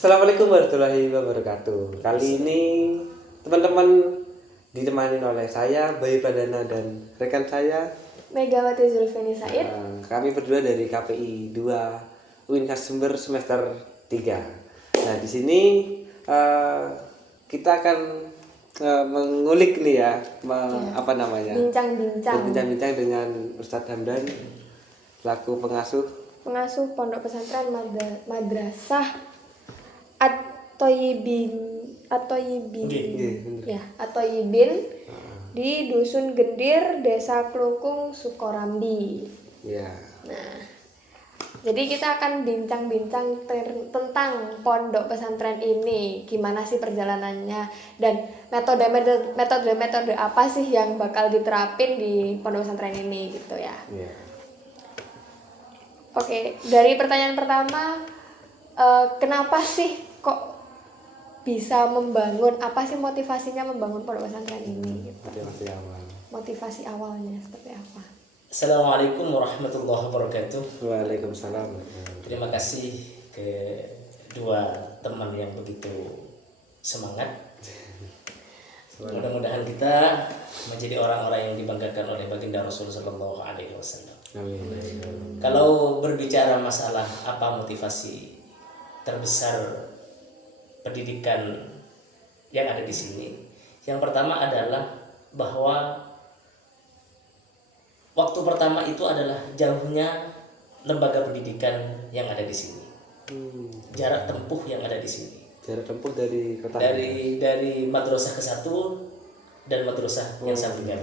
Assalamualaikum warahmatullahi wabarakatuh. Kali ini teman-teman ditemani oleh saya Bayu Pradana dan rekan saya Megawati Zulfeni Said. Kami berdua dari KPI 2 UIN Sumber semester 3. Nah, di sini kita akan mengulik nih ya, apa namanya? Bincang-bincang dengan Ustadz Hamdan selaku pengasuh Pondok Pesantren Madrasah At-Thayyibin di Dusun Gendir, Desa Klukung, Sukorambi. Ya. Nah, jadi kita akan bincang-bincang tentang pondok pesantren ini, gimana sih perjalanannya dan metode apa sih yang bakal diterapin di pondok pesantren ini gitu ya. Ya. Oke, dari pertanyaan pertama, kenapa sih kok bisa membangun, apa sih motivasinya membangun pondok pesantren ini gitu. Motivasi awalnya seperti apa? Assalamualaikum warahmatullahi wabarakatuh. Waalaikumsalam. Terima kasih ke dua teman yang begitu semangat. Mudah-mudahan kita menjadi orang-orang yang dibanggakan oleh baginda Rasul sallallahu alaihi wasallam. Amin. Kalau berbicara masalah apa motivasi terbesar pendidikan yang ada di sini, yang pertama adalah bahwa waktu pertama itu adalah jauhnya lembaga pendidikan yang ada di sini. Jarak tempuh yang ada di sini. Jarak tempuh dari kota. Dari madrasah ke satu dan madrasah yang satunya.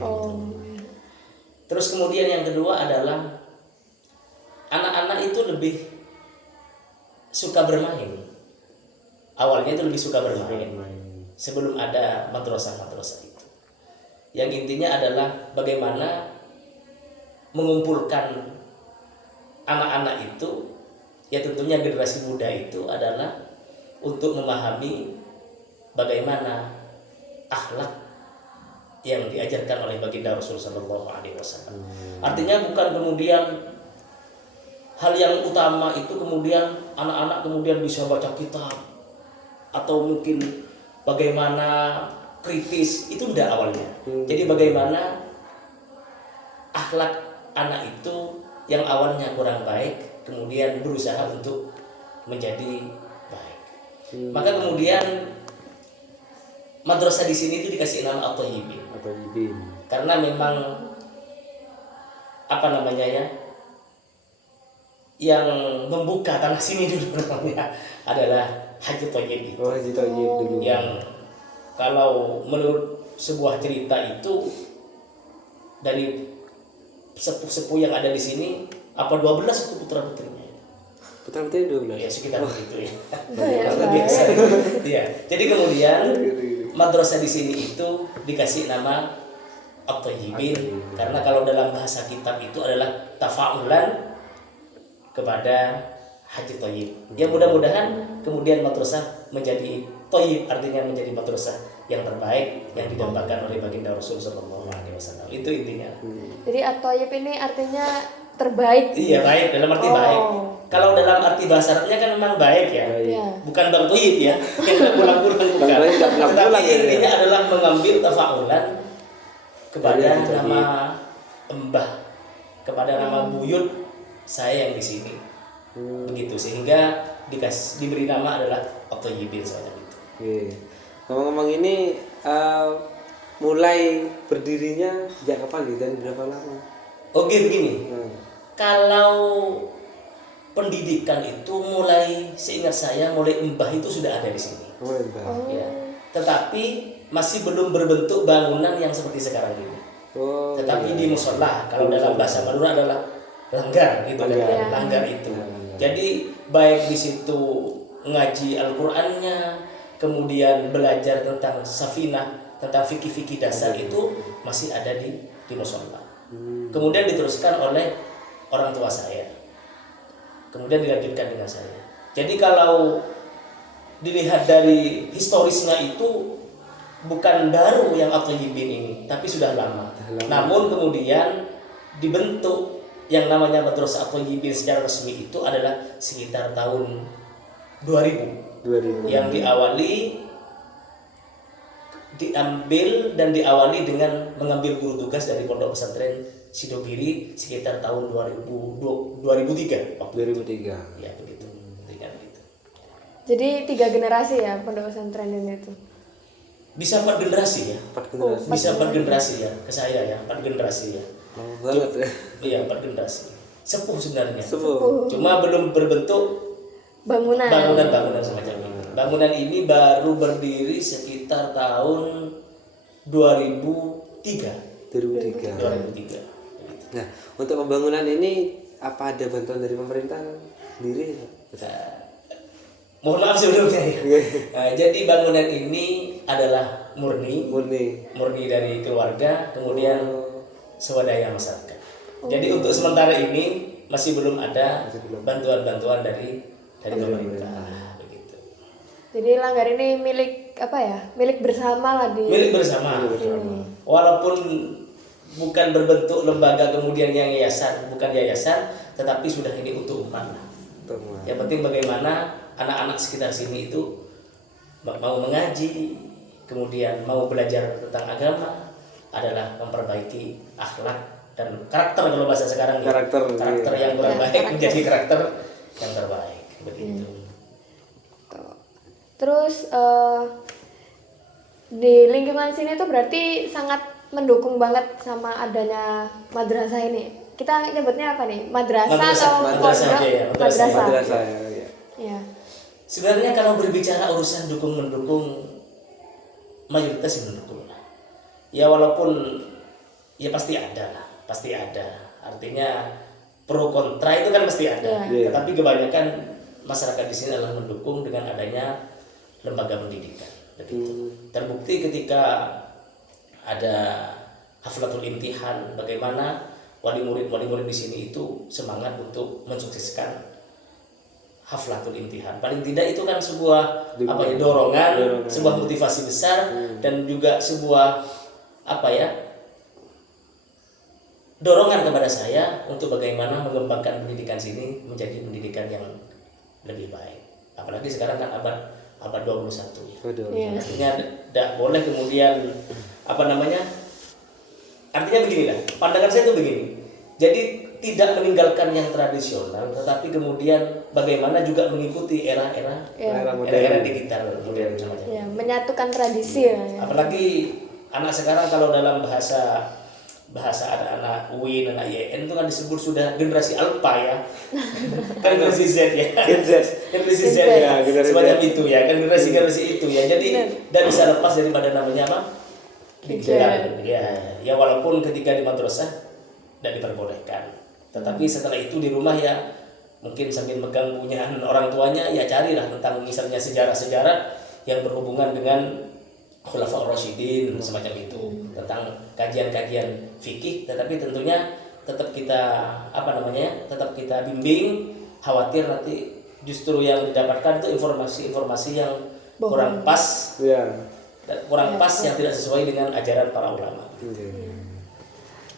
Terus kemudian yang kedua adalah anak-anak itu lebih suka bermain. Awalnya itu lebih suka bermain sebelum ada madrasah-madrasah itu. Yang intinya adalah bagaimana mengumpulkan anak-anak itu, ya tentunya generasi muda itu adalah untuk memahami bagaimana akhlak yang diajarkan oleh baginda Rasul sallallahu alaihi wasallam. Artinya bukan kemudian hal yang utama itu kemudian anak-anak kemudian bisa baca kitab atau mungkin bagaimana kritis, itu tidak awalnya. Jadi bagaimana akhlak anak itu yang awalnya kurang baik kemudian berusaha untuk menjadi baik. Maka kemudian madrasah di sini itu dikasih nama At-Thayyibin. Karena memang apa namanya ya, yang membuka tanah sini dulu namanya adalah Haji Thayyib itu. Haji Thayyib dulu. Yang kalau menurut sebuah cerita itu dari sepuh-sepuh yang ada di sini, apa 12 itu putra-putrinya? Putra-putrinya 12. Ya sekitar begitu ya. Biasa. Iya. Jadi kemudian madrasah di sini itu dikasih nama At-Thayyibin karena kalau dalam bahasa kitab itu adalah tafa'ulan kepada Haji Thayyib. Ya mudah-mudahan kemudian madrasah menjadi Thayyib, artinya menjadi madrasah yang terbaik yang didambakan oleh baginda Rasul sallallahu alaihi wasallam. Itu intinya. Jadi At-Thayyib ini artinya terbaik. Iya, baik dalam arti baik. Kalau dalam arti bahasa Arabnya kan memang baik ya. Bukan Bang Thayyib ya. Kita pulang-pulang bukan. Tapi intinya adalah mengambil tafa'ulan kepada nama embah, kepada nama buyut saya yang di sini. Begitu sehingga diberi nama adalah At-Thayyibin soalnya itu. Oke. Ngomong-ngomong ini mulai berdirinya sejak kapan gitu dan berapa lama? Oke begini. Kalau pendidikan itu mulai seingat saya mulai embah itu sudah ada di sini. Ya. Tetapi masih belum berbentuk bangunan yang seperti sekarang ini. Tetapi di musola, kalau dalam bahasa Madura adalah langgar gitu kan, langgar itu. Jadi baik di situ ngaji Al-Qur'annya, kemudian belajar tentang safinah, tentang fikih-fikih dasar itu masih ada di musola. Kemudian diteruskan oleh orang tua saya. Kemudian dilanjutkan dengan saya. Jadi kalau dilihat dari historisnya itu bukan baru yang At-Thayyibin ini, tapi sudah lama. Namun kemudian dibentuk yang namanya Madrasah At-Thayyibin secara resmi itu adalah sekitar tahun 2000. 2000. yang diawali dengan mengambil guru tugas dari Pondok Pesantren Sidogiri sekitar tahun 2003 waktu itu. 2003. Ya begitu, dengan begitu. Jadi 3 generasi ya pondok pesantren ini tuh. Bisa 4 generasi ya, 4 generasi. bisa 4 generasi ya, ke saya ya 4 generasi ya. Oh, banget ya. Iya 4 generasi. Sepuh sebenarnya. Sepuh. Cuma belum berbentuk Bangunan. bangunan semacam ini. Bangunan ini baru berdiri sekitar tahun 2003. 2003. 2003. Nah, untuk pembangunan ini apa ada bantuan dari pemerintah sendiri? Mohon maaf sebelumnya ya. Nah, jadi bangunan ini adalah murni dari keluarga, kemudian swadaya masyarakat. Jadi untuk sementara ini masih belum ada bantuan-bantuan dari pemerintah begitu. Jadi Langgar ini milik apa ya? Milik bersama lah di. Milik bersama. Walaupun bukan berbentuk lembaga kemudian yang yayasan, bukan yayasan, tetapi sudah ini untuk umat. Yang penting bagaimana anak-anak sekitar sini itu mau mengaji, kemudian mau belajar tentang agama, adalah memperbaiki akhlak dan karakter kalau bahasa sekarang Karakter yang kurang baik menjadi karakter yang terbaik begitu. Terus di lingkungan sini tuh berarti sangat mendukung banget sama adanya madrasah ini. Kita nyebutnya apa nih? Madrasah atau madrasah pondok? aja ya, Madrasah ya. Iya. Sebenarnya kalau berbicara urusan dukung-mendukung, mayoritas yang mendukung lah. Ya walaupun ya pasti ada lah, pasti ada. Artinya pro kontra itu kan pasti ada. Yeah. Tetapi kebanyakan masyarakat di sini adalah mendukung dengan adanya lembaga pendidikan. Begitu. Terbukti ketika ada haflatul imtihan, bagaimana wali murid di sini itu semangat untuk mensukseskan haflatul imtihan. Paling tidak itu kan sebuah dorongan, sebuah motivasi besar dan juga sebuah dorongan kepada saya untuk bagaimana mengembangkan pendidikan sini menjadi pendidikan yang lebih baik. Apalagi sekarang kan abad 21 ya. Artinya tidak boleh kemudian artinya beginilah, pandangan saya itu begini. Jadi tidak meninggalkan yang tradisional, tetapi kemudian bagaimana juga mengikuti era digital kemudian semacam. Ya, menyatukan tradisi ya. Apalagi anak sekarang kalau dalam bahasa ada anak UIN, anak IAIN itu kan disebut sudah generasi alpha ya. Kan generasi Z ya. Generasi Z ya, semacam itu ya, kan generasi itu ya. Jadi tidak bisa lepas daripada namanya apa? Digital. Ya walaupun ketika di madrasah tidak diperbolehkan. Tetapi setelah itu di rumah ya mungkin sambil megang punyaan orang tuanya ya carilah tentang misalnya sejarah-sejarah yang berhubungan dengan Khulafaur Rasyidin semacam itu, tentang kajian-kajian fikih, tetapi tentunya tetap kita tetap kita bimbing, khawatir nanti justru yang didapatkan itu informasi-informasi yang kurang pas. Pas yang tidak sesuai dengan ajaran para ulama.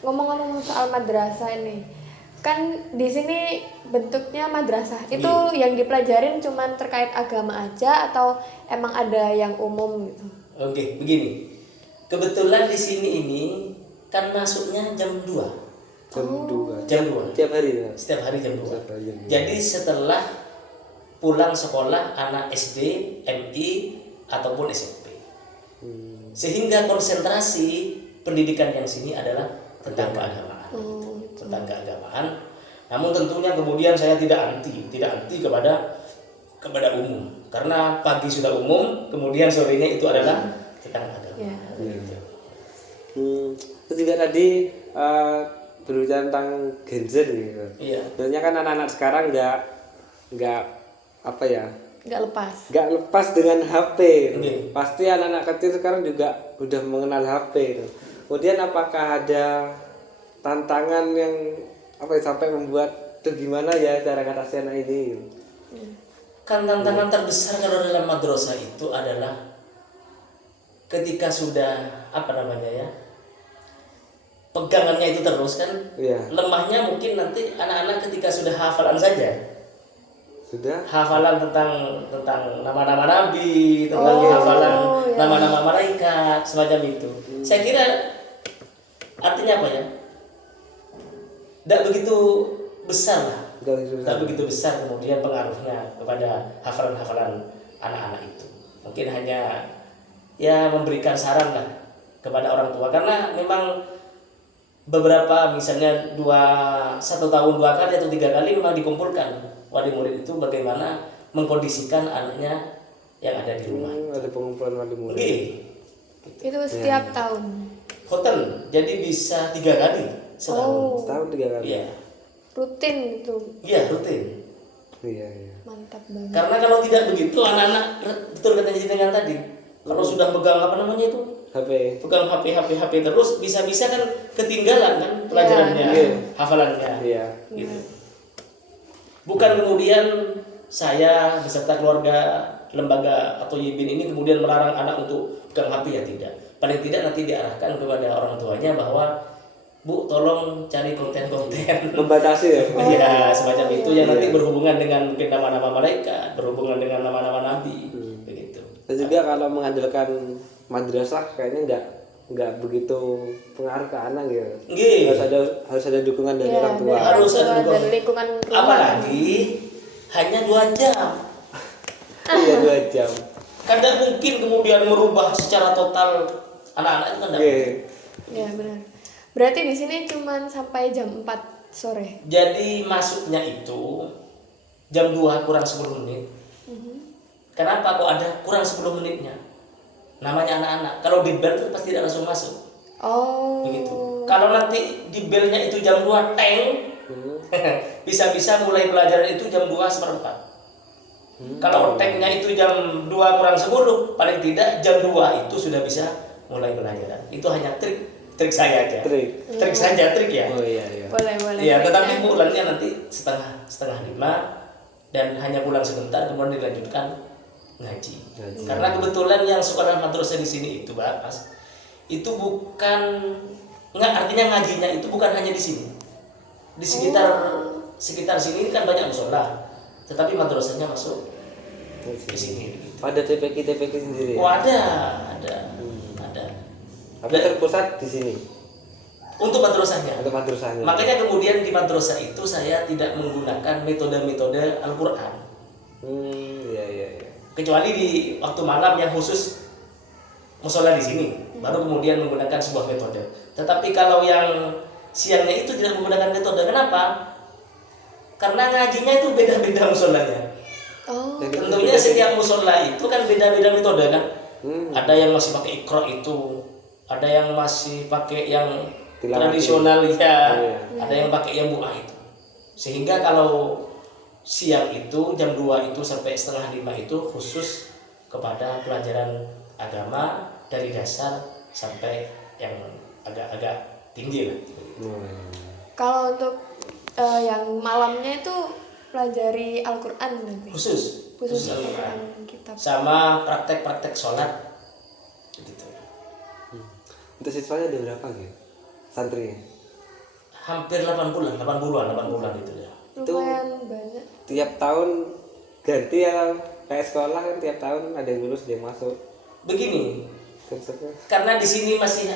Ngomong-ngomong soal madrasah ini, kan di sini bentuknya madrasah itu yang dipelajarin cuman terkait agama aja atau emang ada yang umum gitu? Oke, begini. Kebetulan di sini ini kan masuknya jam 2. Jam 2. Tiap hari ya? Setiap hari jam 2. Jadi setelah pulang sekolah anak SD, MI ataupun SMP. Sehingga konsentrasi pendidikan yang sini adalah tentang keagamaan. Tentang keagamaan. Namun tentunya kemudian saya tidak anti kepada umum. Karena pagi sudah umum, kemudian sorenya itu adalah tentang agama. Terus juga tadi berbicara tentang Gen Z gitu. Iya. Sebenarnya kan anak-anak sekarang nggak lepas dengan HP. Pasti anak-anak kecil sekarang juga udah mengenal HP. Kemudian apakah ada tantangan yang sampai membuat itu gimana ya cara ngatasi anak ini? Kan tantangan terbesar kalau dalam madrasah itu adalah ketika sudah pegangannya itu terus kan, lemahnya mungkin nanti anak-anak ketika sudah hafalan saja Sudah. hafalan tentang nama-nama nabi, tentang hafalan ya. nama-nama malaikat, semacam itu. Saya kira artinya apa ya? Tidak begitu besar lah. Tidak begitu besar kemudian pengaruhnya kepada hafalan-hafalan anak-anak itu. Mungkin hanya ya memberikan saran lah kepada orang tua, karena memang beberapa misalnya 1 tahun 2 kali atau 3 kali memang dikumpulkan wali murid itu bagaimana mengkondisikan anaknya yang ada di rumah. Ada pengumpulan wali murid. Oke. Itu setiap tahun. Hotel jadi bisa 3 kali setahun. Setahun 3 kali. Iya. Rutin gitu. Iya, rutin. Iya, iya. Mantap banget. Karena kalau tidak begitu anak-anak, betul kata jenengan tadi, kalau sudah pegang apa namanya itu, HP. pegang HP terus, bisa-bisa kan ketinggalan kan pelajarannya, Iya. hafalannya. Iya. Gitu. Bukan kemudian saya beserta keluarga lembaga atau YIBIN ini kemudian melarang anak untuk pegang HP, ya tidak. Paling tidak nanti diarahkan kepada orang tuanya bahwa Bu, tolong cari konten-konten Membatasi ya. ya semacam itu yang nanti berhubungan dengan mungkin nama-nama malaikat, berhubungan dengan nama-nama nabi, begitu. Dan juga kalau mengandalkan madrasah kayaknya nggak begitu pengaruh ke anak gitu. Nggih. Harus ada dukungan dari orang tua. Harus ada dukungan. dari lingkungan rumah. Apalagi hanya 2 jam. Iya 2 jam. Kan tidak mungkin kemudian merubah secara total anak-anak itu kan tidak Iya. mungkin. Ya benar. Berarti di sini cuman sampai jam 4 sore. Jadi masuknya itu jam 2 kurang 10 menit. Kenapa kok ada kurang 10 menitnya? Namanya anak-anak. Kalau di bel itu pasti tidak langsung masuk. Oh. Begitu. Kalau nanti di belnya itu jam 2 teng, bisa-bisa mulai pelajaran itu jam 2:15. Kalau tengnya itu jam 2 kurang 10, paling tidak jam 2 itu sudah bisa mulai pelajaran. Itu hanya trik saya aja. Trik saja, trik ya. Oh iya iya. Boleh. Iya, tetapi pulangnya nanti setengah 5 dan hanya pulang sebentar kemudian dilanjutkan ngaji. Karena kebetulan yang sekolah madrasah di sini itu Mas, itu bukan artinya ngajinya itu bukan hanya di sini. Di sekitar sini kan banyak musola, tetapi madrasahnya masuk di sini. Ada TPQ sendiri. Oh ada. Tapi terpusat di sini. Untuk madrasahnya. Untuk madrasahnya. Makanya kemudian di madrasah itu saya tidak menggunakan metode-metode Al-Quran. Iya. Kecuali di waktu malam yang khusus musola di sini, baru kemudian menggunakan sebuah metode. Tetapi kalau yang siangnya itu tidak menggunakan metode. Kenapa? Karena ngajinya itu beda-beda musolanya. Oh. Tentunya setiap musola itu kan beda-beda metode kan. Ada yang masih pakai Iqra itu, ada yang masih pakai yang tradisional ya, ada yang pakai yang buah itu. Sehingga kalau siang itu jam 2 itu sampai setengah 5 itu khusus kepada pelajaran agama dari dasar sampai yang agak-agak tinggi lah. Kalau untuk yang malamnya itu pelajari Al-Quran nanti. Khusus Al-Quran kitab. sama praktek-praktek sholat gitu. Untuk siswanya ada berapa gitu? Santrinya? Hampir 80-an itu ya. Lumayan banyak. Tiap tahun ganti ya, kayak sekolah kan tiap tahun ada yang lulus, ada yang masuk. Begini, Terus apa? karena di sini masih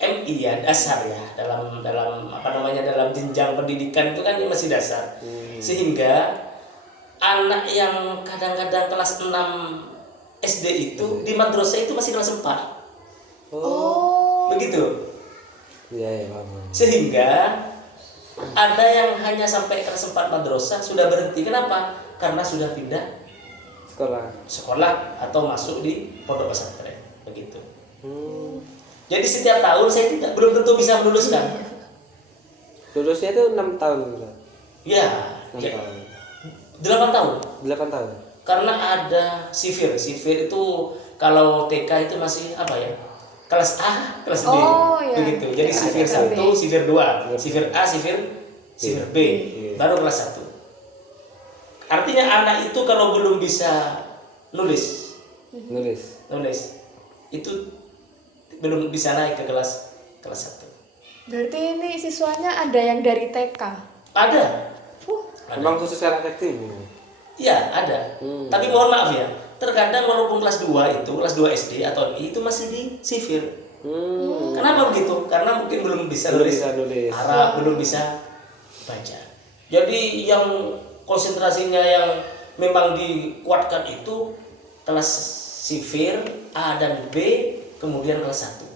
MI ya, dasar ya, dalam apa namanya, dalam jenjang pendidikan itu kan masih dasar. Sehingga anak yang kadang-kadang kelas 6 SD itu di madrasah itu masih kelas 4. Oh. Begitu. Iya, paham. Sehingga ada yang hanya sampai kelas 4 madrasah sudah berhenti. Kenapa? Karena sudah pindah sekolah atau masuk di pondok pesantren. Begitu. Jadi setiap tahun saya belum tentu bisa meluluskan. Lulusnya itu 6 tahun Ustaz. Ya, 6 tahun. 8 tahun. 8 tahun. Karena ada sifir itu kalau TK itu masih apa ya? Kelas A, kelas B. Oh, iya. Begitu. Jadi TK, sifir TK, 1, sifir 2, sifir A, sifir B. Baru kelas 1. Artinya anak itu kalau belum bisa nulis itu belum bisa naik ke kelas 1. Berarti ini siswanya ada yang dari TK. Ada. Memang khusus anak kecil. Ya ada. Tapi mohon maaf ya, terkadang walaupun kelas 2 itu, kelas 2 SD atau itu masih di sifir. Kenapa begitu? Karena mungkin belum bisa nulis Arab, belum bisa baca. Jadi yang konsentrasinya yang memang dikuatkan itu kelas sifir A dan B, kemudian kelas 1.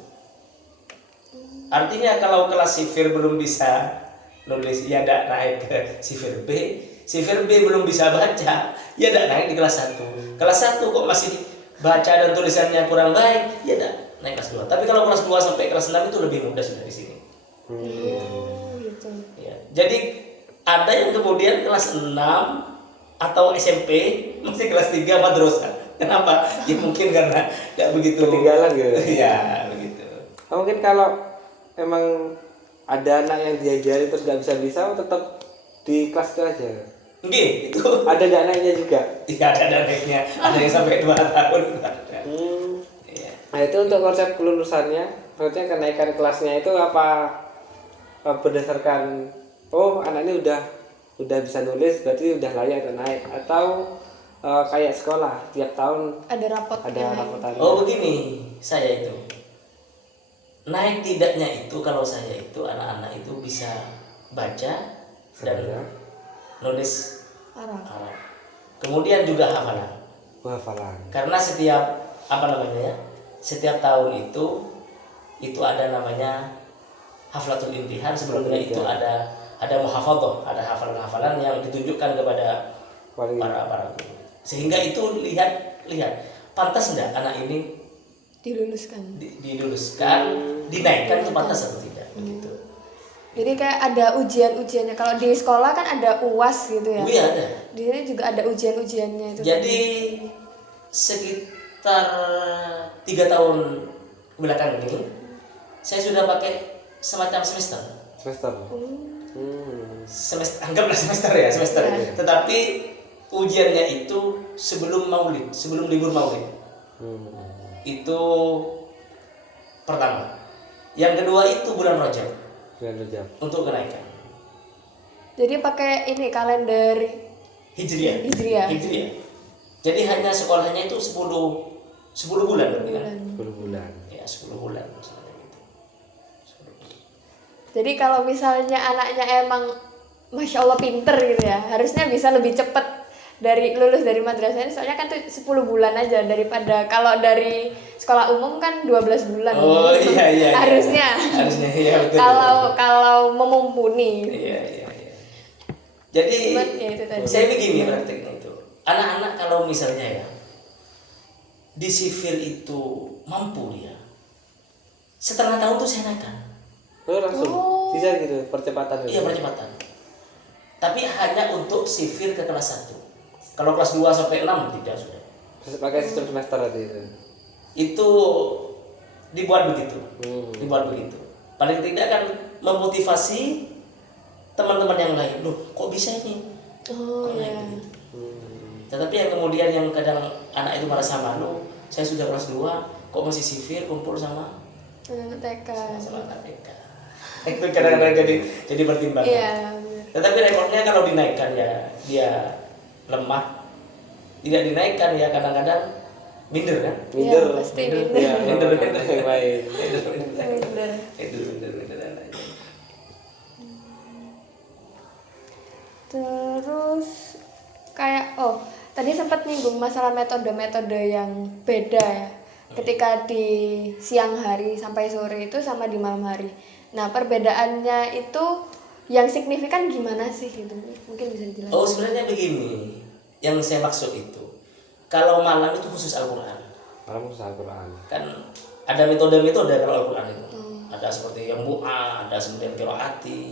Artinya kalau kelas sifir belum bisa nulis, ya tidak naik ke sifir B. Sifir B belum bisa baca, ya tidak naik di kelas 1. Kelas 1 kok masih baca dan tulisannya kurang baik, ya tidak naik kelas 2. Tapi kalau kelas 2 sampai kelas 6 itu lebih mudah sudah di sini. Gitu. Ya. Jadi ada yang kemudian kelas 6 atau SMP masih kelas 3 madrasah. Kenapa? Ya mungkin karena nggak begitu ketinggalan gitu. Iya, begitu. Mungkin kalau emang ada anak yang diajari terus nggak bisa tetap di kelas itu aja. Oke, itu Ada nggak naiknya juga? tidak ada naiknya, ada yang sampai 2 tahun. Iya. Nah itu untuk konsep kelulusannya, maksudnya kenaikan kelasnya itu apa berdasarkan anak ini udah bisa nulis berarti udah layak untuk naik, atau kayak sekolah tiap tahun Ada rapotnya. rapotannya? Oh begini, saya itu naik tidaknya itu kalau saya itu anak-anak itu bisa baca dan nulis Arab. Arab. Kemudian juga hafalan. Hafalan. Karena setiap setiap tahun itu ada namanya haflatul imtihan. Sebelumnya itu ada muhafadzah, ada hafalan-hafalan yang ditunjukkan kepada para guru. Sehingga itu lihat pantas enggak anak ini Diluluskan. diluluskan, dinaikkan itu pantas atau tidak begitu. Jadi kayak ada ujian-ujiannya. Kalau di sekolah kan ada UAS gitu ya. Oh iya ada. Di sini juga ada ujian-ujiannya itu. Jadi sekitar 3 tahun belakang ini saya sudah pakai semacam semester. Anggaplah semester ya, semester. Ya. Tetapi ujiannya itu sebelum Maulid, sebelum libur Maulid. Itu pertama. Yang kedua itu bulan Rajab. Untuk kenaikan. Jadi pakai ini kalender Hijriah. Hijriah. Jadi hanya sekolahnya itu 10 bulan berarti kan? 10 bulan. Ya, 10 bulan semacam itu. Jadi kalau misalnya anaknya emang Masya Allah pinter gitu ya, harusnya bisa lebih cepat dari lulus dari madrasah ini, soalnya kan tuh 10 bulan aja, daripada kalau dari sekolah umum kan 12 bulan. Oh iya. Harusnya Iya betul. kalau memumpuni. Iya. Jadi Cuman, ya itu tadi. saya begini prakteknya itu. Anak-anak kalau misalnya ya di sivil itu mampu dia, setengah tahun tuh saya naikkan. Langsung bisa gitu percepatan. Iya percepatan. Tapi hanya untuk sivil ke kelas 1. Kalau kelas 2 sampai 6 tidak sudah. Pakai sistem semester tadi itu. Itu dibuat begitu. Paling tidak kan memotivasi teman-teman yang lain. Loh, kok bisa ini? Oh Kok naik iya. begitu? Tetapi yang kemudian yang kadang anak itu merasa malu, saya sudah kelas 2, kok masih sivil kumpul sama Anak TK. KPK. Itu kadang-kadang jadi pertimbangan. Iya, benar. Tetapi rekornya kalau dinaikkan ya dia lemah. Tidak dinaikkan ya kadang-kadang minder kan? Iya, pasti minder. Ya, minder yang lain. Minder. Itu minder dan lain. Terus kayak tadi sempat nyinggung masalah metode-metode yang beda ya. Ketika di siang hari sampai sore itu sama di malam hari. Nah, perbedaannya itu yang signifikan gimana sih itu? Mungkin bisa dijelaskan. Oh, sebenarnya begini. Yang saya maksud itu, kalau malam itu khusus Al-Qur'an. Malam khusus Al-Qur'an. Kan ada metode-metode kalau Al-Qur'an itu. Ada seperti yang mu'a, ada seperti yang qiraati,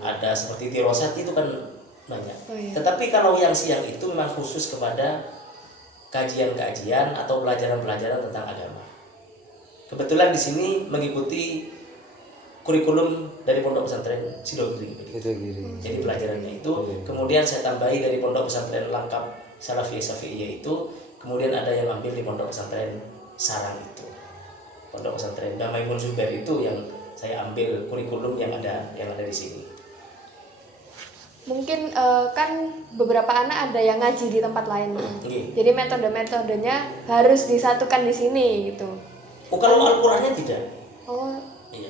ada seperti dirosat, itu kan banyak. Oh, iya. Tetapi kalau yang siang itu memang khusus kepada kajian-kajian atau pelajaran-pelajaran tentang agama. Kebetulan di sini mengikuti kurikulum dari Pondok Pesantren Sidogiri. Jadi pelajarannya itu kemudian saya tambahi dari Pondok Pesantren Langkap Salafiyah itu, kemudian ada yang ambil di Pondok Pesantren Sarang itu. Pondok Pesantren Damai Munzuber itu yang saya ambil kurikulum yang ada di sini. mungkin kan beberapa anak ada yang ngaji di tempat lain. Nggih. Jadi metode-metodenya harus disatukan di sini gitu. Oh, kalau Al-Qur'annya tidak. Oh, Iya.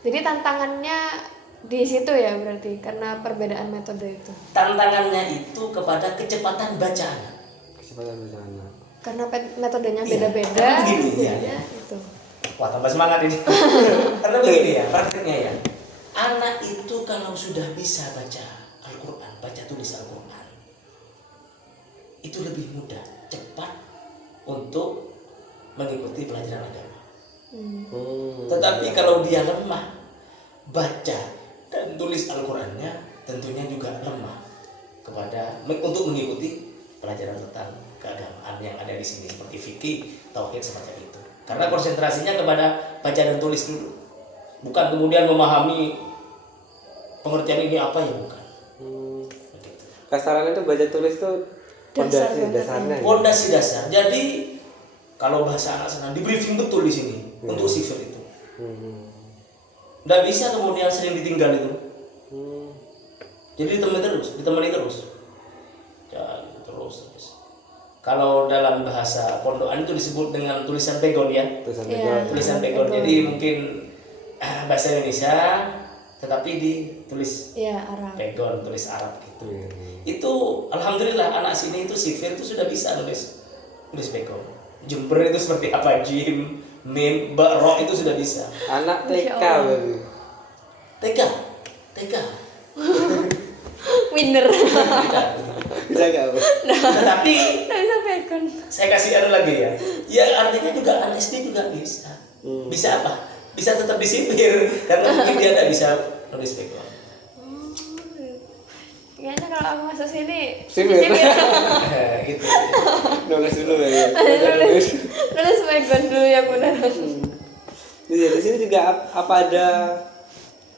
jadi tantangannya di situ ya berarti karena perbedaan metode itu. Tantangannya itu kepada kecepatan baca anak. Kecepatan bencana. Karena metodenya Iya, beda-beda. karena begini, iya, jadinya iya. itu. Wah, tambah semangat ini. Karena begini ya, prakteknya ya. Anak itu kalau sudah bisa baca Al-Qur'an, baca tulis Al-Qur'an, itu lebih mudah, cepat untuk mengikuti pelajaran agama. Tetapi kalau dia lemah baca dan tulis Al-Qur'annya, tentunya juga lemah untuk mengikuti pelajaran tentang keagamaan yang ada di sini seperti fikih, tauhid semacam itu. Karena konsentrasinya kepada baca dan tulis dulu. Bukan kemudian memahami pengertian ini apa ya, bukan. Begitu. Kasarannya itu baca tulis itu Dasar fondasi banget, dasarnya. Ya? Pondasi dasar. Jadi kalau bahasa anak sana di briefing betul di sini untuk sifir itu. Nggak bisa kemudian sering ditinggal itu. Jadi ditemani terus. Ya, gitu terus. Kalau dalam bahasa pondokan itu disebut dengan tulisan pegon ya. Tulisan Iya. pegon. Tulisan pegon. Jadi mungkin bahasa Indonesia tetapi ditulis Iya, Arab. pegon, tulis Arab gitu. Itu alhamdulillah anak sini itu sifir itu sudah bisa tulis pegon. Jember itu seperti apa, jim, mim, ba, ro itu sudah bisa. Anak Masya TK Allah. berarti. TK. Winner. Bisa nggak? Bu? Tetapi Nggak bisa pegon. saya kasih anu lagi ya. Ya artinya juga anak SD juga bisa. Bisa apa? Bisa tetap disipir karena mungkin dia tidak bisa nulis pegon. Kayaknya kalau aku masuk sini Sipir. Gitu. Nulis dulu ya. nulis pegon dulu ya benar. Iya, di sini juga apa ada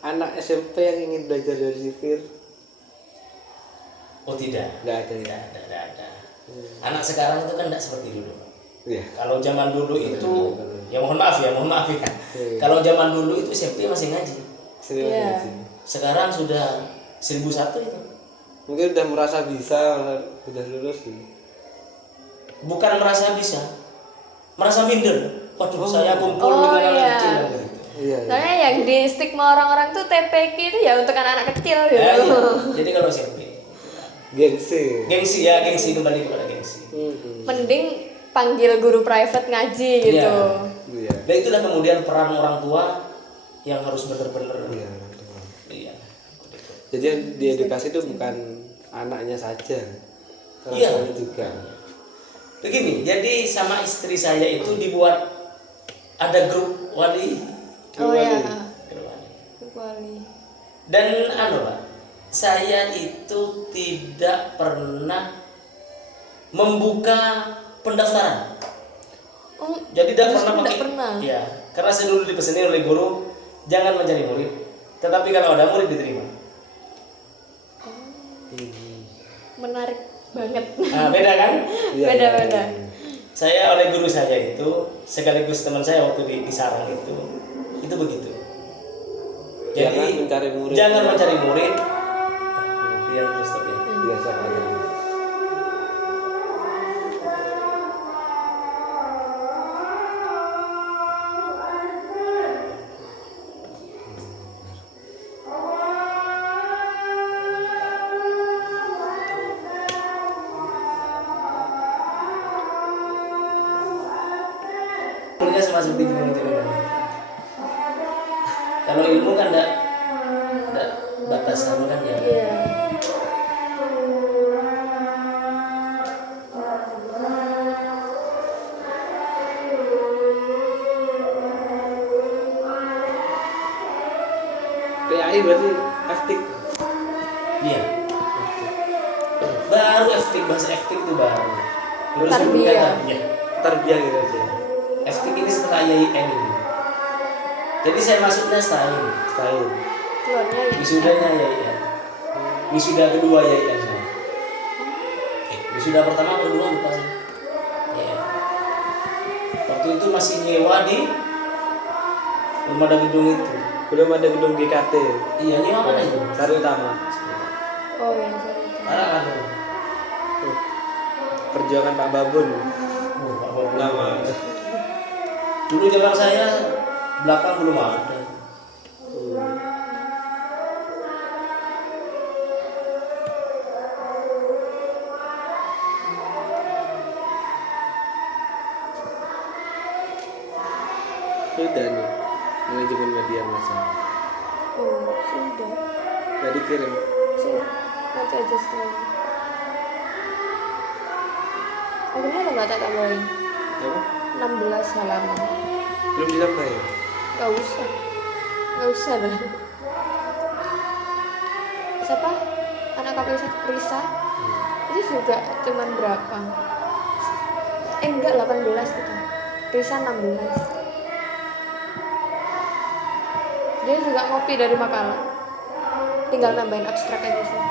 anak SMP yang ingin belajar dari sipir? Oh tidak. Nggak ada ya. Tidak ada. Anak sekarang itu kan tidak seperti dulu. Iya. Kalau zaman dulu itu, ya mohon maaf ya. Iya. Kalau zaman dulu itu SMP masih ngaji. Serius Iya. di sini. Sekarang sudah 1001 itu. Mungkin udah merasa bisa, udah lulus gitu. Bukan merasa bisa, merasa minder. Waduh, saya kumpul Oh, dengan anak iya. kecil gitu. Iya. Soalnya yang di stigma orang-orang tuh TPQ itu ya untuk anak-anak kecil gitu. Ya, iya. Jadi kalau SMP, Gengsi. gengsi kembali kepada gengsi. Mending panggil guru private ngaji gitu. Iya. Iya. Dan itulah kemudian peran orang tua yang harus benar-benar. Iya. Iya. Jadi yang diedukasi itu bukan anaknya saja, orang Iya. tuanya juga. Begini, jadi sama istri saya itu dibuat ada grup wali. Oh ya. Grup wali. Wali. Dan Pak, saya itu tidak pernah membuka pendaftaran. Oh, Jadi tidak justru pernah tidak pakai. pernah. Ya, karena saya dulu dipesankan oleh guru jangan mencari murid, tetapi kalau ada murid diterima. Menarik banget. Nah, beda kan? Iya, Beda-beda. iya. Saya oleh guru saya itu sekaligus teman saya waktu di Sarang itu begitu. Jadi Jangan mencari murid. Jangan mencari murid. Biar terus stop ya. Biasa aja. Muridnya sama seperti film-film. Kalau ilmu kan enggak batasan kan ya. Iya. PAI berarti FTIK. Iya. Baru FTIK, bahasa FTIK itu baru. Dulu Tarbiyah. sebelumnya tarbiyah. Tarbiyah gitu aja. FTIK ini setelah IAIN ini. Jadi saya masuknya setahun. Setahun. Keluarnya ya. Wisudanya IAIN. Wisuda kedua IAIN saya. Wisuda pertama atau kedua lupa sih. Iya. Waktu itu masih nyewa di belum ada gedung itu. Belum ada gedung GKT. Iya, nyewa mana itu? Sari Utama. perjuangan Pak Babon. Oh, Pak Babon. Lama. Dulu zaman saya belakang belum ada. Sudah nih manajemen media massa. Oh, sudah. Tadi kirim. Sudah. Nanti aja setelah ini. Akhirnya lo nggak tak tambahin. Apa? 16 halaman. Belum ditambahin. Nggak usah. Nggak usah dah. Siapa? Anak KPI Risa. Itu juga cuman berapa? Enggak, 18 kita. Risa 16. Dia juga ngopi dari makalah. Tinggal nambahin abstrak aja sih.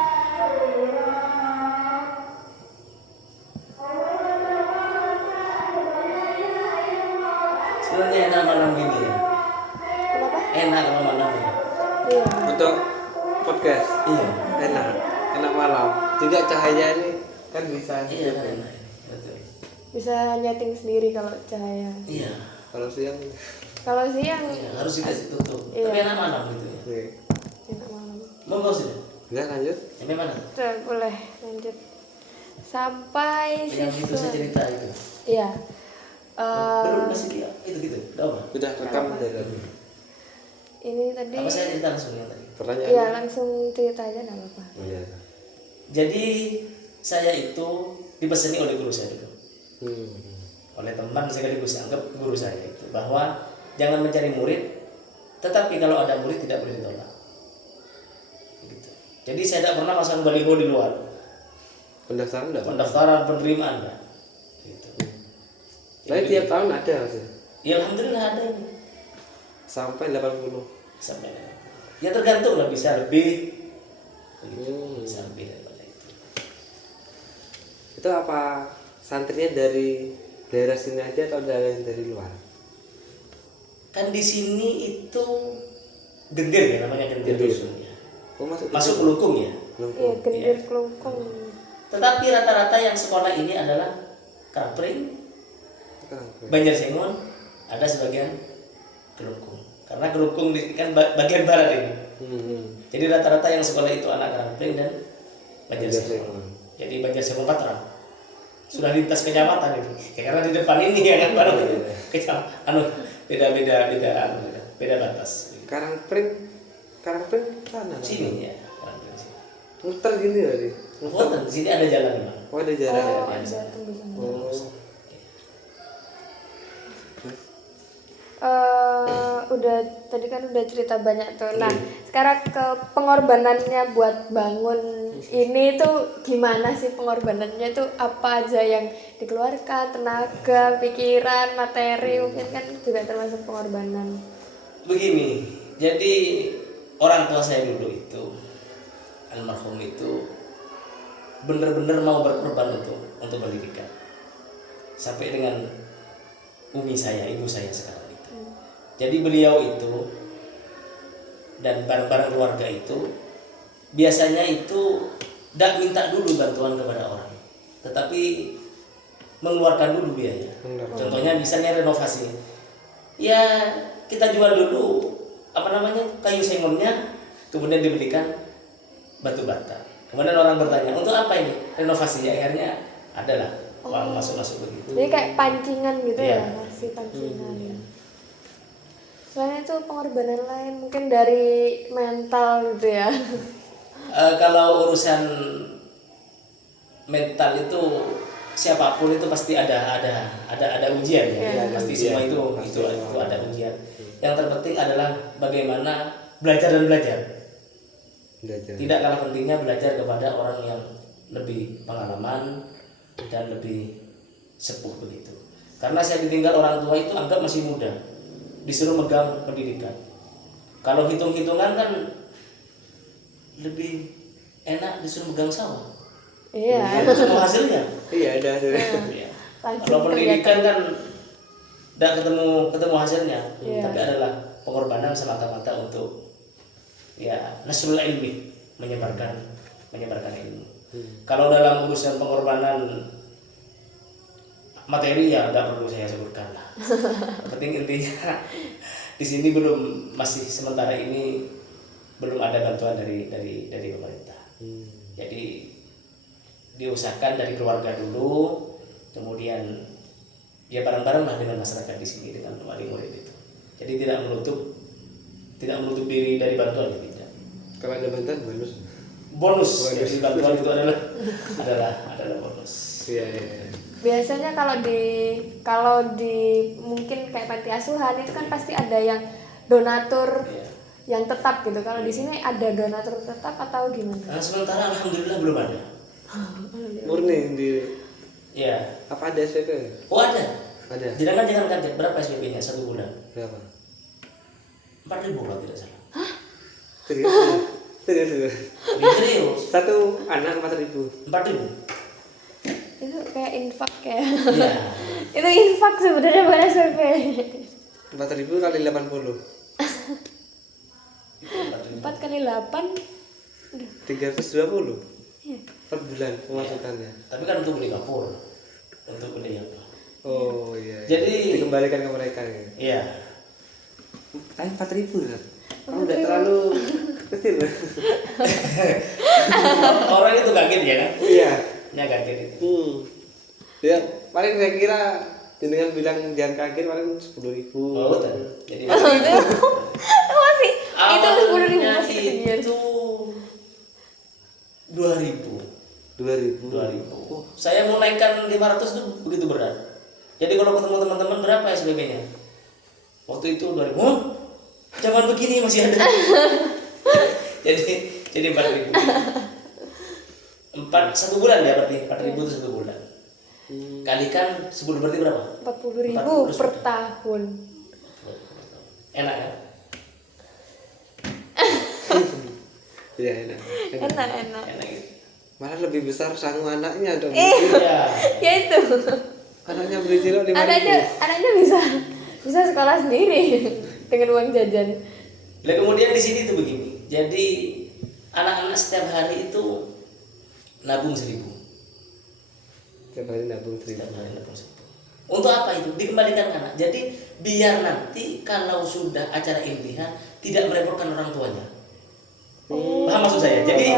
Sebenarnya enak malam gini ya. Kenapa? Enak kalau malam ya. Iya. Untuk podcast Iya. enak malam. Juga cahaya ini kan bisa. Iya kan enak. Betul. Bisa nyeting sendiri kalau cahaya. Iya. Kalau siang. Kalau siang Iya, harus dikasih tutup. Iya. Tapi enak malam gitu ya. Oke. enak malam. Monggo sudah. Enggak lanjut. Ini mana? Udah, boleh lanjut. Sampai Yang itu saya cerita itu. Iya. Belum masih dia itu gitu. Udah apa? Sudah rekam dari tadi. Ini tadi. Apa saya cerita langsung yang tadi? Pertanyaan. Iya, langsung cerita aja nggak apa-apa. Iya. Jadi saya itu dipesani oleh guru saya dulu. Oleh teman sekaligus anggap guru saya itu bahwa jangan mencari murid, tetapi kalau ada murid tidak boleh ditolak. Begitu. Jadi saya tidak pernah masang baliho di luar. Pendaftaran enggak? Pendaftaran penerimaan enggak. Gitu. Tapi tiap tahun ada sih. Ya alhamdulillah ada ini. Sampai 80. Sampai dengan. Ya tergantung lah bisa lebih. Begitu. Bisa lebih daripada itu. Itu apa santrinya dari daerah sini aja atau dari luar? Kan di sini itu gendir ya namanya gendir Gendir. dusun ya. Oh, Masuk kelukung ya. Iya, gendir kelungkung. Tetapi rata-rata yang sekolah ini adalah Kampring, Banjarsengon, ada sebagian Kelungkung. Karena Kelungkung kan bagian barat ini. Jadi rata-rata yang sekolah itu anak Kampring dan Banjarsengon. Jadi Banjarsengon Patra. Sudah lintas kecamatan itu. Ya, karena di depan ini ya kan baru kecamatan. Beda batas. Karangpring sana. Sini ya. Kampring sini. Muter gini tadi. Oh, dan di sini ada jalan memang. Oh, ada jalan. Oh, ada. ada tembusan. Oh. Udah tadi kan udah cerita banyak tuh. Nah, sekarang ke pengorbanannya buat bangun ini tuh gimana sih pengorbanannya tuh apa aja yang dikeluarkan, tenaga, pikiran, materi mungkin kan juga termasuk pengorbanan. Begini, jadi orang tua saya dulu itu almarhum itu benar-benar mau berkorban untuk pendidikan sampai dengan ibu saya sekarang itu. Jadi beliau itu dan barang-barang keluarga itu biasanya itu tidak minta dulu bantuan kepada orang, tetapi mengeluarkan dulu biaya. Contohnya misalnya renovasi, ya kita jual dulu kayu sengonnya, kemudian dibelikan batu bata. Kemudian orang bertanya untuk apa ini renovasi, ya akhirnya adalah uang masuk begitu. Jadi kayak pancingan gitu ya, Iya. masih pancingan. Selain itu pengorbanan lain mungkin dari mental gitu ya. Kalau urusan mental itu siapapun itu pasti ada ujian ya. Iya. Pasti semua itu ada ujian. Yang terpenting adalah bagaimana belajar dan belajar. Tidak kalah pentingnya belajar kepada orang yang lebih pengalaman dan lebih sepuh begitu. Karena saya ditinggal orang tua itu anggap masih muda, disuruh megang pendidikan. Kalau hitung-hitungan kan lebih enak disuruh megang sawah. Iya. Ketemu hasilnya. Iya, ada hasilnya. Iya. Langsung Kalau pendidikan kelihatan. kan tidak ketemu hasilnya, Iya. tapi adalah pengorbanan semata-mata untuk ya nasrul ilmi, menyebarkan ilmu. Kalau dalam urusan pengorbanan materi ya nggak perlu saya sebutkan lah. Yang penting intinya di sini masih sementara ini belum ada bantuan dari pemerintah. Jadi diusahakan dari keluarga dulu, kemudian ya bareng-bareng lah dengan masyarakat di sini, dengan wali murid itu. Jadi tidak menutup diri dari bantuan ya, tidak. Kalau ada bantuan Bonus. Jadi bantuan itu adalah bonus. Iya. Biasanya kalau di mungkin kayak panti asuhan itu kan pasti ada yang donatur Iya. yang tetap gitu. Kalau di sini ada donatur tetap atau gimana? Nah, sementara alhamdulillah belum ada. Murni di Ya. apa ada SPP? Oh ada. Ada. Jangan kaget. Berapa SPP-nya 1 bulan? Berapa? 4.000 kalau tidak salah. Serius. Serius. Satu anak 4.000. 4.000. Itu kayak infak ya. Iya. Itu infak sebenarnya bukan SPP. 4.000 kali 80. 4 kali 8 320 Iya. per bulan pemasukannya. Tapi kan untuk beli kapur, untuk beli apa? Oh iya. Jadi- dikembalikan ke mereka ya. Iya. Tapi 4.000 kan? Kamu udah terlalu kecil. Orang itu kaget ya kan? Iya. Ya kaget itu. Ya paling saya kira dengan bilang jangan kaget paling 10.000. Oh, betul. Jadi masih itu 10.000 awalnya masih kecil. itu 2.000. 2.000. Saya mau naikkan 500 itu begitu berat. Jadi kalau ketemu teman-teman berapa SPP-nya? Waktu itu 2.000. Oh, zaman begini masih ada. jadi 4.000. 1 bulan ya berarti 4.000 itu 1 bulan. Kalikan 10 berarti berapa? 40.000 per tahun. Enak kan? Iya enak. Enak. Enak gitu. Malah lebih besar sangu anaknya dong. Iya. Ya itu. Anaknya beli cilok 5.000. Anaknya bisa sekolah sendiri dengan uang jajan. Nah, kemudian di sini tuh begini. Jadi anak-anak setiap hari itu nabung 1.000. Tiap hari nabung 1.000. Setiap hari nabung 1.000. Untuk apa itu? Dikembalikan ke anak. Jadi biar nanti kalau sudah acara imtihan tidak merepotkan orang tuanya. Paham maksud saya? Jadi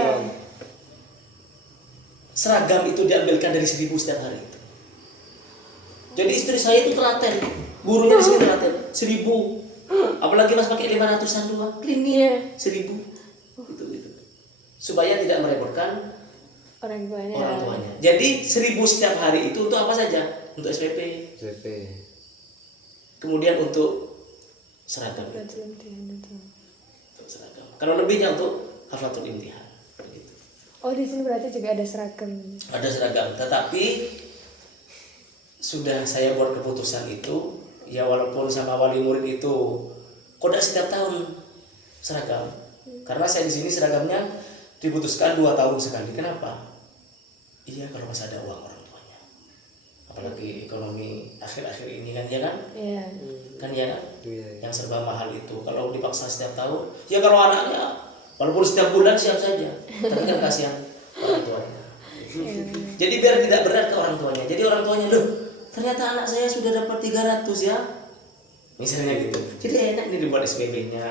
seragam itu diambilkan dari 1.000 setiap hari itu. Jadi istri saya itu telaten, gurunya di sini telaten 1.000. Apalagi mas pakai 500-an doang, klinik 1.000. Itu. Supaya tidak merepotkan Orang tuanya. orang tuanya. Jadi 1.000 setiap hari itu untuk apa saja? Untuk SPP. SPP. Kemudian untuk seragam. Untuk seragam. Kalau lebihnya untuk haflatul imtihan. Begitu. Oh di sini berarti juga ada seragam. Ada seragam, tetapi sudah saya buat keputusan itu ya walaupun sama wali murid itu kok setiap tahun seragam. Karena saya di sini seragamnya diputuskan 2 tahun sekali. Kenapa? Iya kalau masih ada uang orang tuanya. Apalagi ekonomi akhir-akhir ini kan ya kan? Iya. Kan ya kan? Iya. Yang serba mahal itu. Kalau dipaksa setiap tahun, ya kalau anaknya walaupun setiap bulan siap saja. Tapi kan kasihan orang tuanya. Jadi biar tidak berat ke orang tuanya. Jadi orang tuanya loh, ternyata anak saya sudah dapat 300 ya. Misalnya gitu. Jadi enak ini dibuat SPP-nya,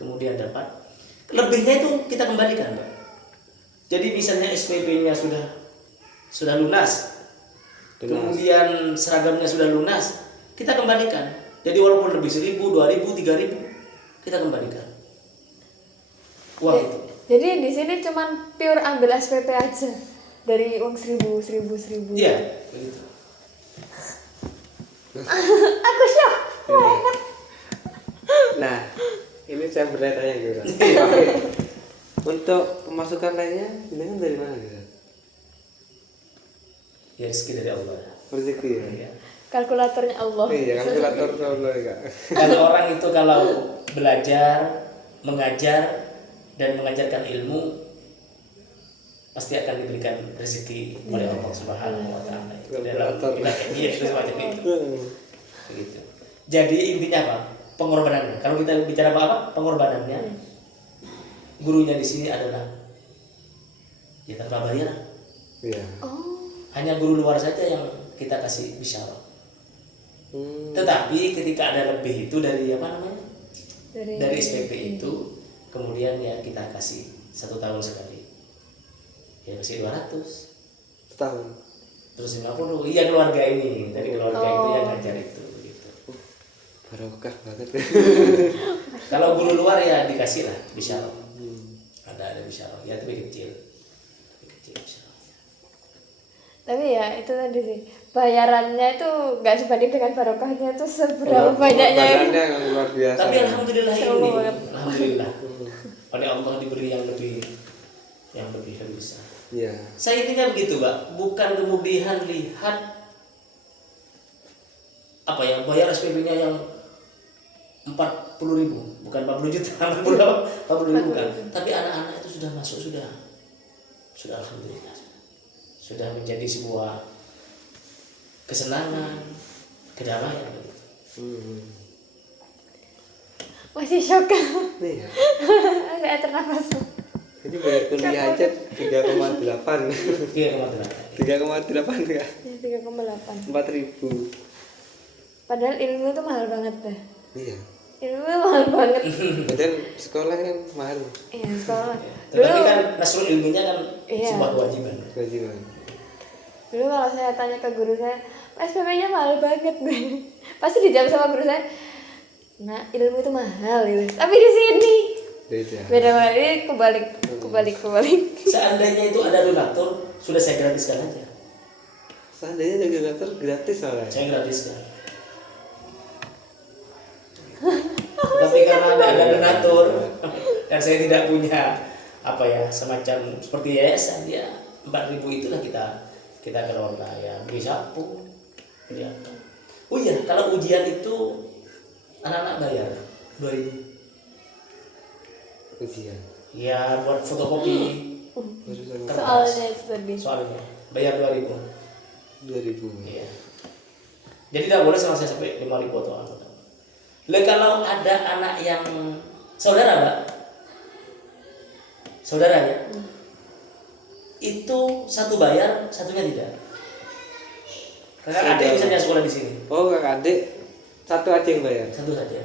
kemudian dapat lebihnya itu kita kembalikan, Pak. Jadi misalnya SPP-nya sudah lunas. Kemudian seragamnya sudah lunas, kita kembalikan. Jadi walaupun lebih 1.000, 2.000, 3.000, kita kembalikan. Uang itu. Jadi di sini cuman pure ambil SPP aja dari uang 1.000. Iya, begitu. Aku shock. Nah, ini saya bertanya gitu. Untuk pemasukan lainnya, ini kan dari mana gitu? Ya rezeki dari Allah. Rezeki ya. Ya. Kalkulatornya Allah. Iya, kalkulator Allah ya. Kalau orang itu kalau belajar, mengajar dan mengajarkan ilmu pasti akan diberikan rezeki oleh Allah Subhanahu wa taala. Itu dalam ilahiyah itu semacam itu. Begitu. Jadi intinya apa? Pengorbanannya. Kalau kita bicara apa? Pengorbanannya. Gurunya di sini adalah ya tanpa bayaran. Iya. Oh. Hanya guru luar saja yang kita kasih bisyarah. Hmm. Tetapi ketika ada lebih itu dari apa namanya? Dari SPP itu, kemudian ya kita kasih 1 tahun sekali. Ya kasih 200. Setahun. Terus 50. Iya keluarga ini, dari keluarga itu yang ngajar itu gitu. Barokah banget. Kalau guru luar ya dikasih lah bisyarah. Ada bisyarah. Ya tapi kecil. Bisyarah. Tapi ya itu tadi sih, bayarannya itu nggak sebanding dengan barokahnya itu seberapa banyaknya. Bayarannya yang luar biasa. Tapi alhamdulillah Semoga ini, banget. alhamdulillah. Oleh Allah diberi yang lebih besar. Iya. Saya intinya begitu, Pak. Bukan kemudian lihat apa ya, bayar SPP-nya yang 40.000, bukan 40 juta, 40.000 kan. Tapi anak-anak itu sudah masuk, sudah alhamdulillah. Sudah menjadi sebuah kesenangan, kedamaian begitu. Masih shock. Nih ya. Nggak ternafas. Ini bayar kuliah aja 3,8. 3,8. 3,8 enggak? 3,8. 4.000. Padahal ilmu itu mahal banget deh. Iya. Ilmu mahal banget. Dan sekolah kan mahal. Iya sekolah. Tetapi kan nasrul ilmunya kan Iya. sebuah kewajiban. Kewajiban. Dulu kalau saya tanya ke guru saya, SPP-nya mahal banget deh. Pasti dijawab sama guru saya, nah ilmu itu mahal gitu. Tapi di sini beda banget. Ini kebalik. Seandainya itu ada donatur, sudah saya gratiskan aja. Seandainya ada donatur gratis malah. Saya gratiskan. Tapi karena ada donatur dan saya tidak punya apa ya, semacam seperti yayasan, ya 4.000 itulah kita kelola ya, beli sapu, beli apa. Oh iya, kalau ujian itu anak-anak bayar 2.000. Ujian. Ya buat fotokopi Soalnya itu tadi. soalnya bayar 2.000. 2.000. Iya. Jadi tidak boleh selesai sampai 5.000 atau apa. Lah kalau ada anak yang saudara, Mbak, saudaranya, itu satu bayar, satunya tidak. Kakak adik misalnya sekolah di sini, Oh, kakak adik satu aja yang bayar. satu saja.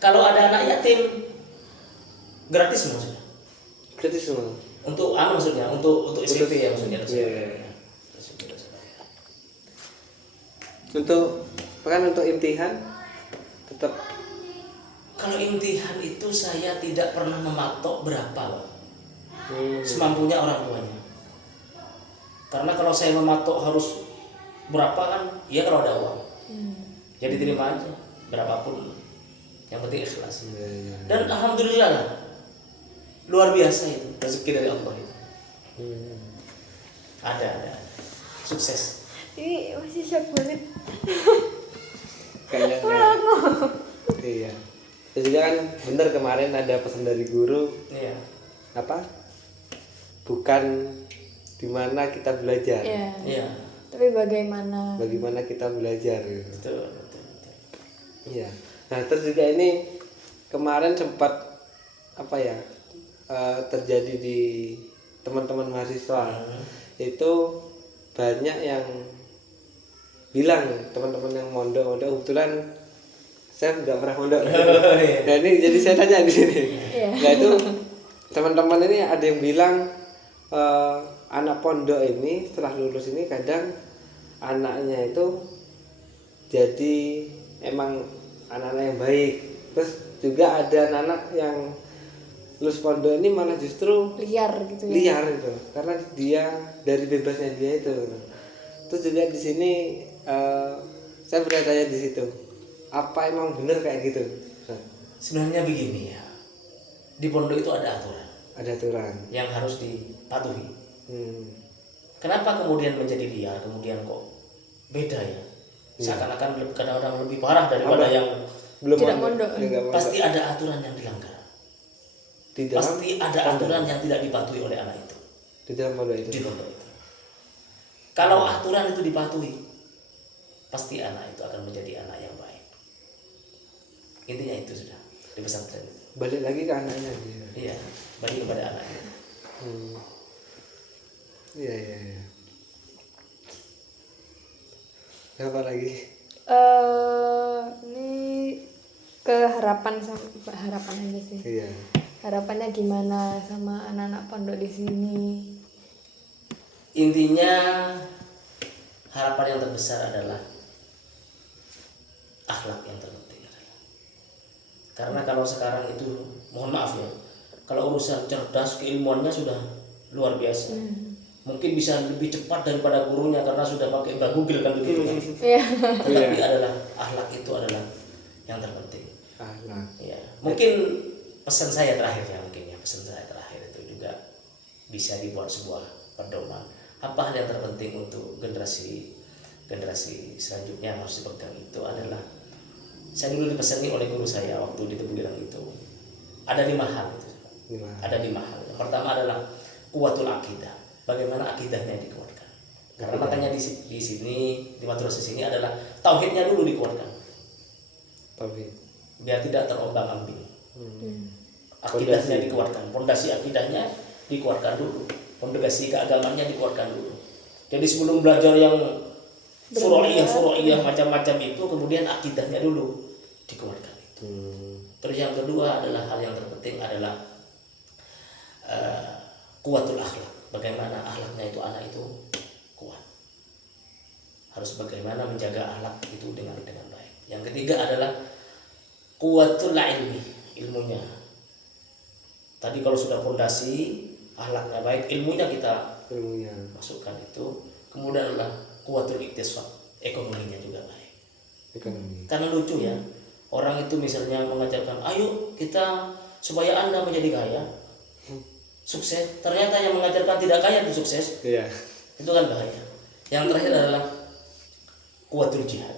Kalau ada anak yatim, gratis maksudnya. Gratis semua. Untuk maksudnya, untuk SPP ya maksudnya. Iya. Untuk imtihan tetap. Kalau imtihan itu saya tidak pernah mematok berapa, Pak. Semampunya orang tuanya. Karena kalau saya mematok harus berapa kan, ya kalau ada uang. Jadi terima aja berapapun. Yang penting ikhlas. Iya. Dan alhamdulillah lah, luar biasa itu rezeki dari Allah itu. Ada sukses. Ini masih shock banget. Kayaknya. Iya. Terus juga kan bener kemarin ada pesan dari guru Iya. apa? Bukan di mana kita belajar. Iya. Iya. Tapi bagaimana? Bagaimana kita belajar gitu. Betul. Iya. Nah, terus juga ini kemarin sempat apa ya? Terjadi di teman-teman mahasiswa. Itu banyak yang bilang, teman-teman yang mondok kebetulan saya nggak pernah mondok. Nah, ini jadi saya tanya di sini. Iya. Nah, itu teman-teman ini ada yang bilang anak pondok ini setelah lulus ini kadang anaknya itu jadi emang anak-anak yang baik. Terus juga ada anak yang lulus pondok ini malah justru Liar gitu ya. liar itu, karena dia dari bebasnya dia itu. Terus juga di sini saya bertanya di situ, apa emang bener kayak gitu? Sebenarnya begini ya, di pondok itu ada aturan Ada aturan. yang harus dipatuhi. Kenapa Kemudian menjadi liar, kemudian kok beda ya? Seakan-akan kadang-kadang lebih parah daripada Apa? yang Belum Tidak mondok. nggak mondok. pasti ada aturan yang dilanggar. Di dalam Pasti ada pondok. aturan yang tidak dipatuhi oleh anak itu Di dalam pondok itu. di pondok itu. Kalau aturan itu dipatuhi, pasti anak itu akan menjadi anak yang baik. Intinya itu sudah di pesantren itu. Balik lagi ke anaknya dia. Iya, bagi kepada anaknya. Iya. Apa lagi? Ini ke harapan aja sih. Iya. Harapannya gimana sama anak-anak pondok di sini? Intinya harapan yang terbesar adalah akhlak yang terpenting adalah. Karena kalau sekarang itu mohon maaf ya, kalau urusan cerdas keilmuannya sudah luar biasa. Mungkin bisa lebih cepat daripada gurunya karena sudah pakai Mbak Google kan begitu kan. Iya. Tetapi adalah akhlak itu adalah yang terpenting. Nah, Ya, mungkin pesan saya terakhir ya, pesan saya terakhir itu juga bisa dibuat sebuah pedoman. Apa hal yang terpenting untuk generasi selanjutnya yang harus dipegang itu adalah, saya dulu dipesani oleh guru saya waktu di Tebu Ireng itu ada 5 hal itu. Ada 5 hal. Yang pertama adalah kuwatul akidah. Bagaimana akidahnya dikuatkan. Karena makanya di sini di madrasah sini adalah tauhidnya dulu dikuatkan. Tauhid. Biar tidak terombang-ambing. Akidahnya dikuatkan, pondasi akidahnya dikuatkan dulu, pondasi keagamannya dikuatkan dulu. Jadi sebelum belajar yang furo'iyah macam-macam itu, kemudian akidahnya dulu dikuatkan itu. Terus yang kedua adalah hal yang terpenting adalah kuwatul akhlak. Bagaimana akhlaknya itu anak itu kuat. Harus bagaimana menjaga akhlak itu dengan baik. Yang ketiga adalah kuwatul ilmi, ilmunya. Tadi kalau sudah pondasi akhlaknya baik, ilmunya kita masukkan itu. Kemudian adalah kuwatul iktisab, ekonominya juga baik. Ekonomi. Karena lucu ya, orang itu misalnya mengajarkan, ayo kita supaya Anda menjadi kaya, sukses. Ternyata yang mengajarkan tidak kaya itu sukses. Iya. Itu kan bahaya. Yang terakhir adalah kuwatul jihad,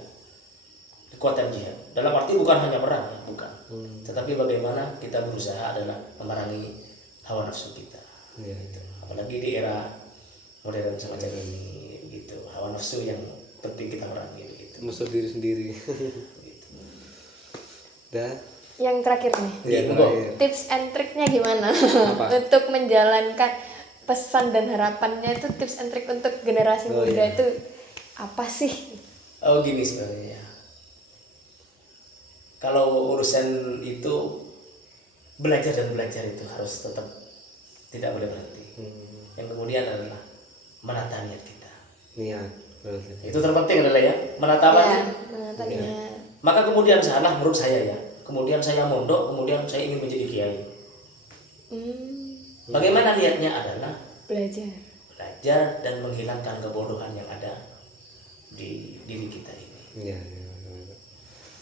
kekuatan jihad. Dalam arti bukan hanya perang ya, bukan. Tetapi bagaimana kita berusaha adalah memerangi hawa nafsu kita. Iya. Gitu. Apalagi di era modern semacam ini, gitu. Hawa nafsu yang penting kita perangi, begitu. Musuh diri sendiri. Gitu. Dan Yang terakhir nih. Iya, terakhir. Tips and triknya gimana Apa? untuk menjalankan pesan dan harapannya itu, tips and trik untuk generasi muda itu apa sih? Oh gini sebenarnya. Kalau urusan itu belajar itu harus tetap tidak boleh berhenti. Yang kemudian adalah menata niat kita. niat berarti. Itu terpenting adalah ya, menata apa? Menata niat. Maka kemudian salah menurut saya ya. Kemudian saya mondok, kemudian saya ingin menjadi kiai. Bagaimana niatnya adalah Belajar dan menghilangkan kebodohan yang ada di diri kita ini. Iya.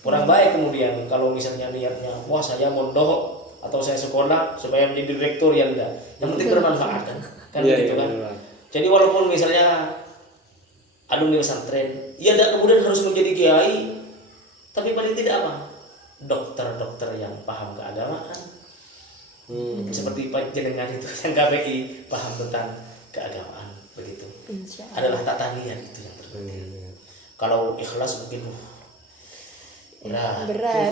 Kurang baik kemudian kalau misalnya niatnya, wah saya mondok atau saya sekolah supaya menjadi direktur, ya enggak. Yang penting bermanfaat kan Iya, gitu iya, kan. benar. Jadi walaupun misalnya alumni pesantren, ya enggak kemudian harus menjadi kiai, tapi paling tidak apa? Dokter yang paham keagamaan. Seperti Pak Jenengan itu yang KPI paham tentang keagamaan, begitu. Adalah tata niat itu yang terpenting. Kalau ikhlas mungkin berat.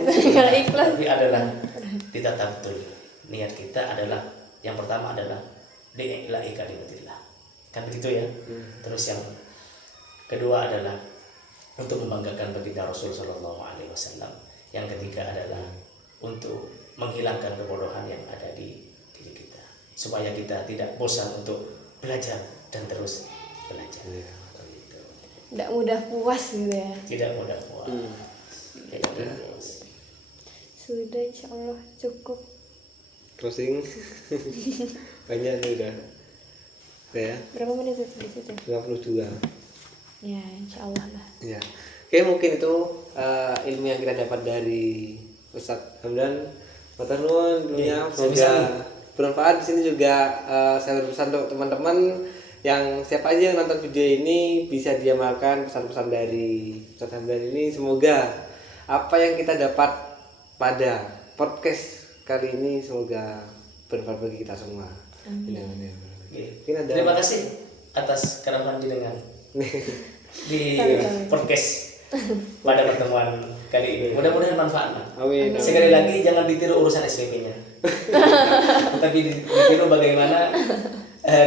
Kalau ikhlas tapi adalah ditata betul. Niat kita adalah yang pertama adalah li'ila'i kalimatillah. Kan begitu ya. Terus yang kedua adalah untuk membanggakan baginda Rasul sallallahu alaihi wasallam. Yang ketiga adalah untuk menghilangkan kebodohan yang ada di diri kita, supaya kita tidak bosan untuk belajar dan terus belajar. Gitu. tidak mudah puas gitu ya. Tidak mudah puas. Tidak mudah puas. Sudah, insya Allah cukup. Closing. Banyak nih udah. Ya. Berapa menit itu di situ? 52. Ya, insya Allah lah. Ya. Oke, mungkin itu ilmu yang kita dapat dari Ustadz Hamdan. Matur nuwun dulunya, semoga bermanfaat. Di sini juga saya berpesan untuk teman-teman yang siapa aja yang nonton video ini bisa diamalkan pesan-pesan dari Ustadz Hamdan ini. Semoga apa yang kita dapat pada podcast kali ini semoga bermanfaat bagi kita semua. Amin. Terima kasih atas keramat jenengan di podcast pada pertemuan kali ini. Mudah-mudahan manfaat. Amin. Sekali lagi jangan ditiru urusan SPP-nya. Tapi ditiru bagaimana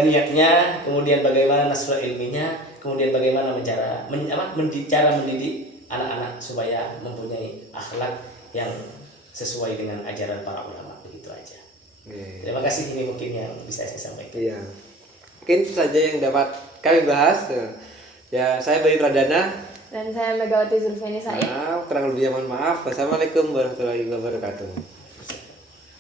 niatnya, kemudian bagaimana nasrul ilminya, kemudian bagaimana cara mendidik anak-anak supaya mempunyai akhlak yang sesuai dengan ajaran para ulama. Begitu aja. Terima kasih, ini mungkin yang bisa saya sampaikan. Iya. Mungkin itu saja yang dapat kami bahas. Ya, saya Bayu Pradana. Dan saya Megawati Zulfiani Said. Kurang lebihnya mohon maaf. Wassalamualaikum warahmatullahi wabarakatuh.